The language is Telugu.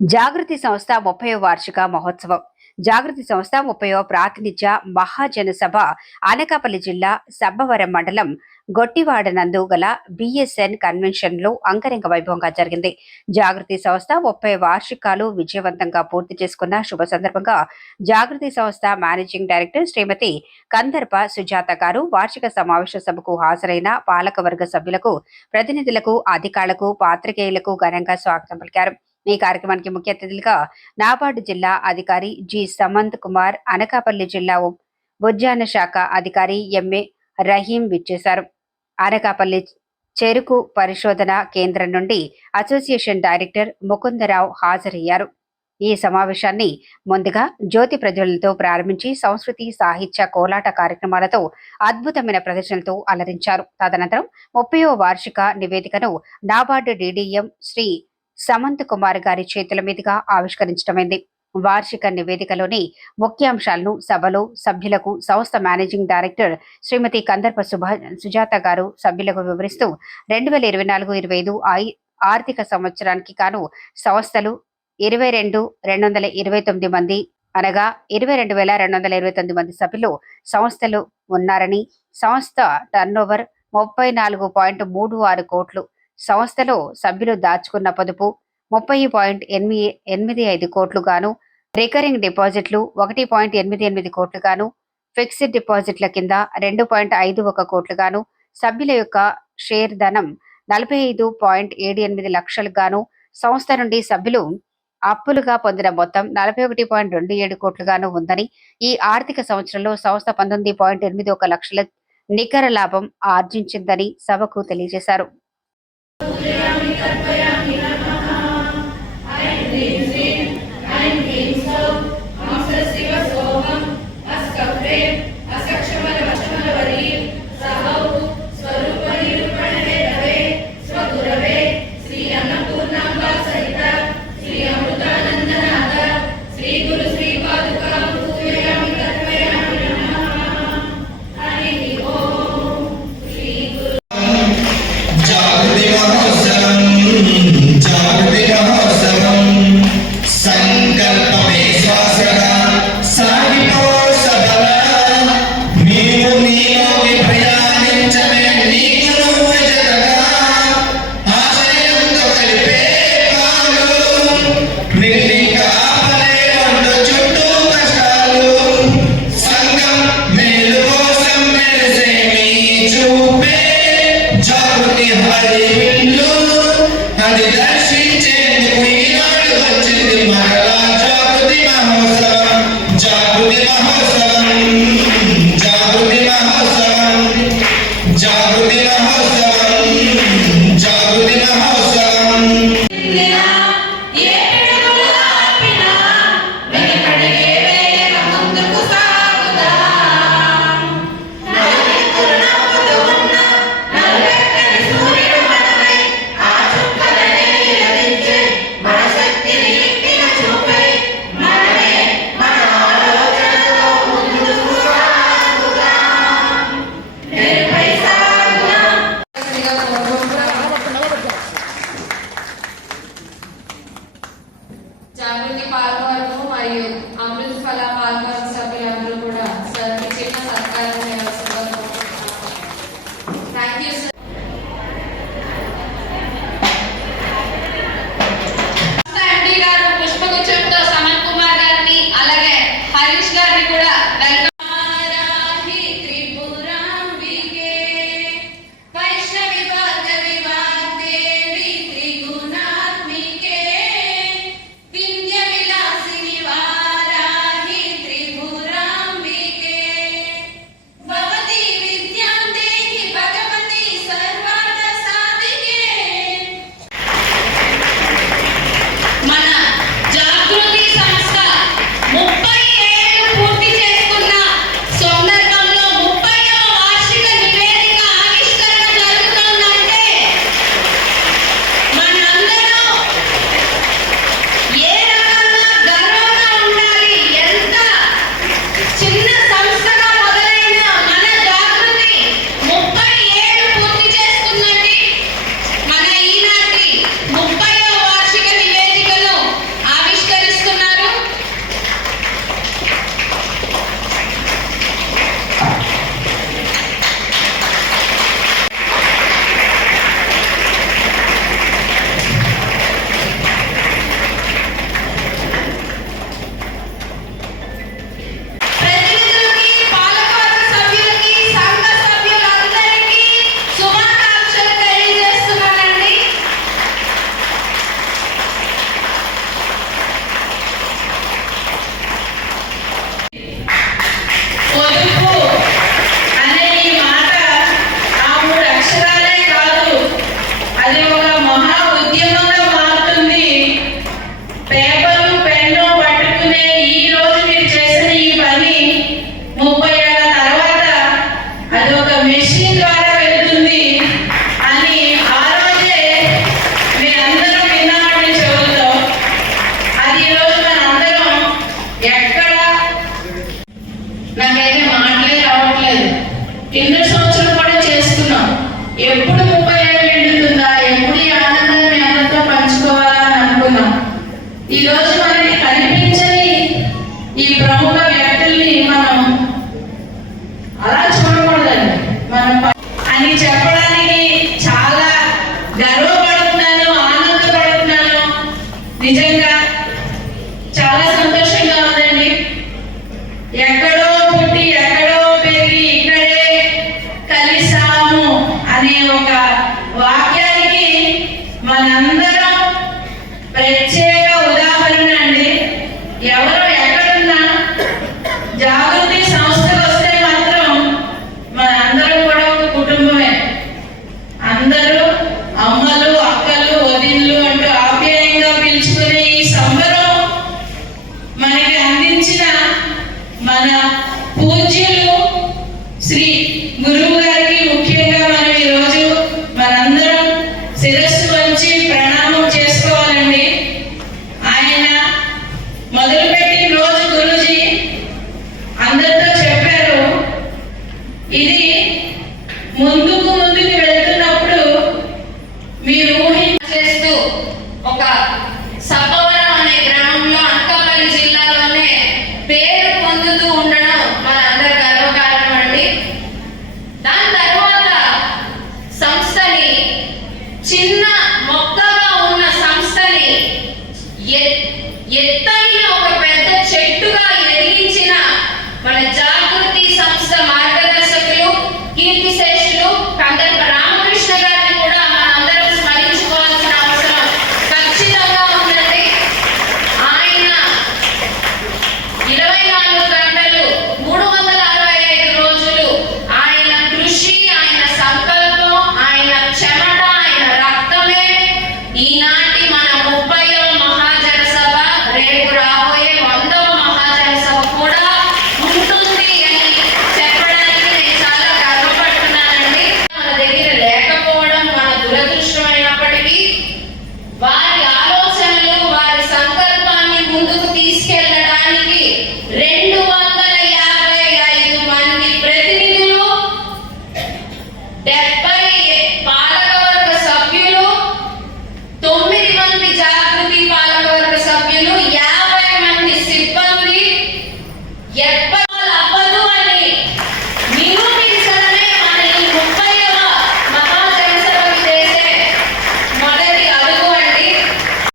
జాగృతి సంస్థ 30వ వార్షిక మహోత్సవం. జాగృతి సంస్థ 30వ ప్రాతినిధ్య మహాజన సభ అనకాపల్లి జిల్లా సబ్బవరం మండలం గొట్టివాడ నందు గల బిఎస్ఎన్ కన్వెన్షన్ లో అంగరంగ వైభవంగా జరిగింది. జాగృతి సంస్థ 30 వార్షికాలు విజయవంతంగా పూర్తి చేసుకున్న శుభ సందర్భంగా జాగృతి సంస్థ మేనేజింగ్ డైరెక్టర్ శ్రీమతి కందర్ప సుజాత గారు వార్షిక సమావేశ సభకు హాజరైన పాలకవర్గ సభ్యులకు, ప్రతినిధులకు, అధికారులకు, పాత్రికేయులకు ఘనంగా స్వాగతం పలికారు. ఈ కార్యక్రమానికి ముఖ్య అతిథులుగా నాబార్డు జిల్లా అధికారి జి సమంత్ కుమార్, అనకాపల్లి జిల్లా ఉద్యాన శాఖ అధికారి ఎంఏ రహీం విచ్చేశారు. అనకాపల్లి చెరుకు పరిశోధన కేంద్రం నుండి అసోసియేషన్ డైరెక్టర్ ముకుందరావు హాజరయ్యారు. ఈ సమావేశాన్ని ముందుగా జ్యోతి ప్రజ్వలనతో ప్రారంభించి సంస్కృతి, సాహిత్య, కోలాట కార్యక్రమాలతో అద్భుతమైన ప్రదర్శనలతో అలరించారు. తదనంతరం 30వ వార్షిక నివేదికను నాబార్డు డిడిఎం శ్రీ సమంత్ కుమార్ గారి చేతుల మీదుగా ఆవిష్కరించడమైంది. వార్షిక నివేదికలోని ముఖ్యాంశాలను సభలో సభ్యులకు సంస్థ మేనేజింగ్ డైరెక్టర్ శ్రీమతి కందర్ప సుజాత గారు సభ్యులకు వివరిస్తూ 2024-25 ఆర్థిక సంవత్సరానికి గాను సంస్థలు 22,229 మంది అనగా 22,229 మంది సభ్యులు సంస్థలు ఉన్నారని, సంస్థ టర్నోవర్ 34.36 కోట్లు, సంస్థలో సభ్యులు దాచుకున్న పొదుపు 30.85 కోట్లు గాను, రికరింగ్ డిపాజిట్లు 1.88 కోట్లు గాను, ఫిక్స్డ్ డిపాజిట్ల కింద 2.51 కోట్లు గాను, సభ్యుల యొక్క షేర్ ధనం 45.78 లక్షలు గాను, సంస్థ నుండి సభ్యులు అప్పులుగా పొందిన మొత్తం 41.27 కోట్లు గాను ఉందని, ఈ ఆర్థిక సంవత్సరంలో సంస్థ 19.81 లక్షల నికర లాభం ఆర్జించిందని సభకు తెలియజేశారు. జాగృతి పాల్గొనము మరియు అమృత ఫల పాల్గొన సభ్యులందరూ కూడా సార్ చిన్న సత్కారం చేయాల్సిందిగా కోరుతున్నాను. Thank you sir. ఎండి గారు పుష్పగుచ్చంతో సమంత్ కుమార్ గారిని అలాగే హరీష్ గారిని కూడా వెల్కమ్. ఈ రోజు మనకి కనిపించని ఈ ప్రముఖ వ్యక్తుల్ని మనం అలా చూడకూడదండి. మనం అని చెప్పడానికి చాలా గర్వపడుతున్నాను, ఆనందపడుతున్నాను. నిజంగా చాలా సంతోషంగా ఉందండి. ఎక్కడో పుట్టి ఎక్కడో పెరిగి ఇక్కడే కలిసాము అనే ఒక వాక్యానికి మనందరం ప్రత్యేక ఉదాహరణ అండి. ఎవరు ఎక్కడున్నా జాగృతి సంస్థకు వస్తే మాత్రం మనందరం కూడా ఒక కుటుంబమే. అందరూ అమ్మలు, అక్కలు, వదిన్లు అంటూ ఆప్యాయంగా పిలుచుకునే ఈ సంబరం మనకి అందించిన మన పూజ్యులు శ్రీ గురువు గారికి ముఖ్యంగా మనం ఈరోజు మనందరం శిరస్సు వంచి ప్రణామం చేసుకోవాలండి. ఆయన మొదలుపెట్టిన రోజు గురూజీ అందరితో చెప్పారు, ఇది ముందుకు వెళ్తున్నప్పుడు మీరు చేస్తూ ఒక సబ్బవరం అనే గ్రామంలో అనకాపల్లి జిల్లాలోనే పేరు పొందుతూ ఉండడం మన అందరి గర్వకారణం అండి. దాని తర్వాత సంస్థని చిన్న మొక్కగా ఉన్న సంస్థని ఎత్తైన ఒక